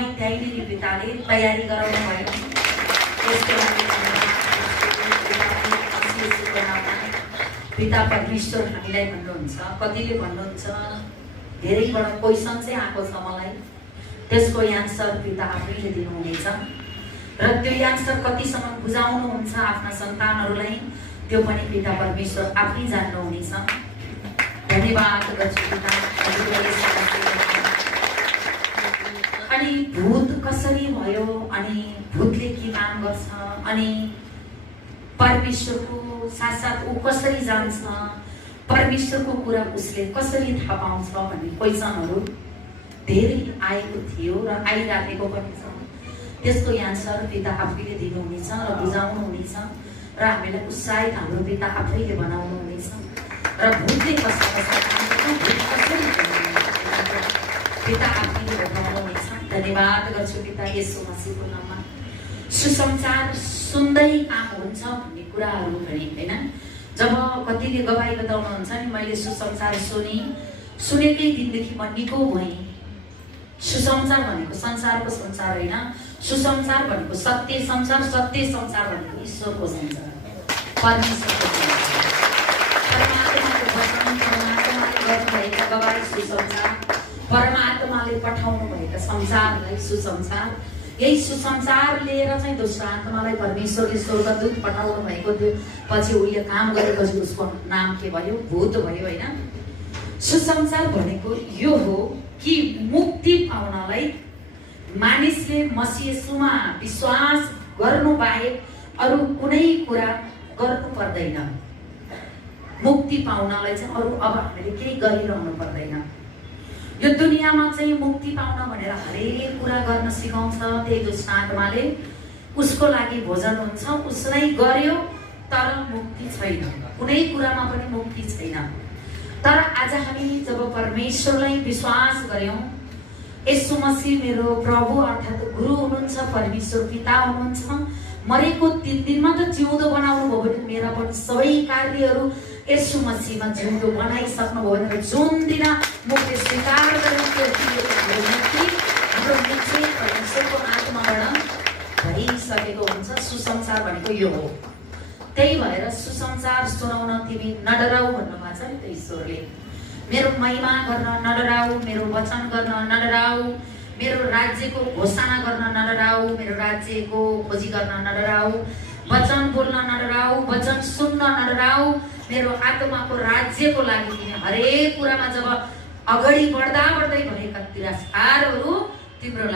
अघि त्याइने पिताले तयारी गराउनु भयो। त्यसको लागि पिता परमेश्वर हामीलाई भन्नुहुन्छ, कतिले भन्नुहुन्छ धेरैबाट क्वेसन चाहिँ आएको छ मलाई, त्यसको एन्सर पिता आफैले दिनुहुनेछ र त्यो एन्सर कतिसम्म बुझाउनुहुन्छ आफ्ना सन्तानहरूलाई त्यो पनि पिता परमेश्वर आफै जान्नुहुनेछ। धन्यवाद गर्छु पिता। अनि भूत कसरी भयो, अनि भूतले के काम गर्छ, अनि परमेश्वरको साथसाथ ऊ कसरी जान्छ, परमेश्वरको कुरा उसले कसरी थाहा पाउँछ भन्ने क्वेसनहरू धेरै आएको थियो र आइराखेको पनि छ। त्यसको एन्सर पिता आफैले दिनुहुनेछ र बुझाउनुहुनेछ र हामीलाई उत्साहित हाम्रो पिता आफैले बनाउनुहुनेछ र भूतले कस्ता कस्ता काम गर्छ, भूत कसरी पिता आफैले बताउनुहुनेछ। धन्यवाद गर्छु पिता येशू मसीहको नाममा। सुसमाचार सुन्दै काम हुन्छ भन्ने कुराहरू पनि हैन। जब कतिले गवाई बताउनुहुन्छ नि मैले सुसमाचार सुनेकै दिनदेखि म निको भएँ। सुसमाचार भनेको संसारको संसार होइन, सुसमाचार भनेको सत्य संसार, सत्य संसार भनेको ईश्वरको संसार, परमेश्वरको संसार, परमात्माको वचन, परमात्माले गर्नुभएका गवाई सुसमाचार, परमात्माले पठाउनु भएका संसारलाई सुसमाचार। यही सुसमाचार लिएर चाहिँ दोस्रो आत्मालाई परमेश्वरले स्वर्गदूत पठाउनु भएको थियो। पछि उसले काम गरेपछि उसको नाम के भयो? भूत भयो होइन। सुसमाचार भनेको यो हो कि मुक्ति पाउनलाई मानिसले मसीह येशूमा विश्वास गर्नु बाहेक अरू कुनै कुरा गर्नु पर्दैन। मुक्ति पाउनलाई चाहिँ अरू अब हामीले केही गरिरहनु पर्दैन। यो दुनियाँमा चाहिँ मुक्ति पाउन भनेर हरेक कुरा गर्न सिकाउँछ त्यही दुष्ट आत्माले। उसको लागि भोजन हुन्छ, उसलाई गर्यो तर मुक्ति छैन, कुनै कुरामा पनि मुक्ति छैन। तर आज हामी जब परमेश्वरलाई विश्वास गर्यौं, येशू मसीह मेरो प्रभु अर्थात् गुरु हुनुहुन्छ, परमेश्वर पिता हुनुहुन्छ, मरेको 3 दिनमा त जिउँदो बनाउनु भयो भने मेरा पनि सबै कार्यहरू येशू मसीहमा जिउँदो बनाइसक्नु भयो भनेर जुन दिन मुक्ति स्वीकार गरेर हाम्रो मुक्ति परमेश्वरको आत्माबाट भइसकेको हुन्छ। सुसमाचार भनेको यो हो। त्यही भएर सुसमाचार सुनाउन तिमी नडराऊ भन्नुभएको छ नि त ईश्वरले। मेरो महिमा गर्न नडराऊ, मेरो वचन गर्न नडराऊ, मेरो राज्यको घोषणा गर्न नडराऊ, मेरो राज्यको खोजी गर्न नडराऊ, वचन बोल्न नडराऊ, वचन सुन्न नडराऊ। मेरो आत्माको राज्यको लागि तिमी हरेक कुरामा जब अगाडि बढ्दै भएका तिरस्कारहरू तिम्रो